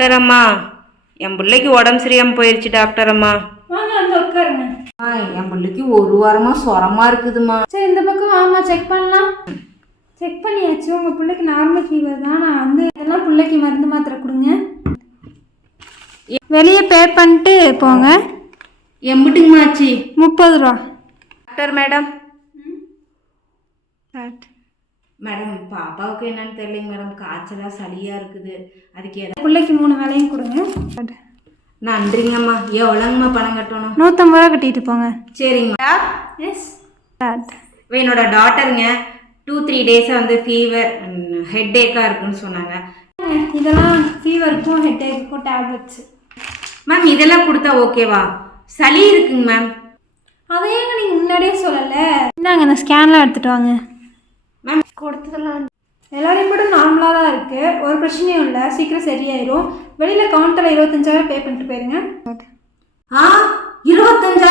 Doctor அம்மா, என் பிள்ளைக்கு உடம்பு சரியாமல் போயிடுச்சு டாக்டர் அம்மா. வாங்க வந்து உட்காருங்க. என் பிள்ளைக்கு ஒரு வாரமாக சொரமாக இருக்குதுமா. சரி இந்த பக்கம் வாமா, செக் பண்ணலாம். செக் பண்ணியாச்சு, உங்கள் பிள்ளைக்கு நார்மல் ஃபீவர் தான். நான் வந்து இதெல்லாம் பிள்ளைக்கு மருந்து மாத்திரை கொடுங்க. வெளியே பே பண்ணிட்டு போங்க. எம்பிட்டுங்கம்மாச்சு? 30 ரூபா. Doctor madam. மேடம் பாப்பாவுக்கு என்னன்னு தெரியலைங்க மேடம், காய்ச்சலாக சளியாக இருக்குது. அதுக்கு பிள்ளைக்கு 3 வேலையும் கொடுங்க. நன்றிங்கம்மா. எவ்வளோங்கம்மா பணம் கட்டணும்? 150 ரூபா கட்டிட்டு போங்க. சரிங்கம்மா. எஸ். என்னோட டாட்டருங்க 2-3 டேஸாக வந்து ஃபீவர் ஹெட்டேக்காக இருக்குன்னு சொன்னாங்க. இதெல்லாம் ஃபீவருக்கும் ஹெட்டேக்குக்கும் டேப்லெட்ஸ். மேம் இதெல்லாம் கொடுத்தா ஓகேவா? சளி இருக்குங்க மேம். அதையேங்க நீங்கள் முன்னாடியே சொல்லலை. இந்தாங்க இந்த ஸ்கேன்லாம் எடுத்துகிட்டு வாங்க. மேம் கொடுத்ததெல்லாம் எல்லாரையும் கூட நார்மலாக தான் இருக்குது, ஒரு பிரச்சனையும் இல்லை, சீக்கிரம் சரியாயிரும். வெளியில் கவுண்டரில் 25,000 பே பண்ணிட்டு போயிருங்க. 25,000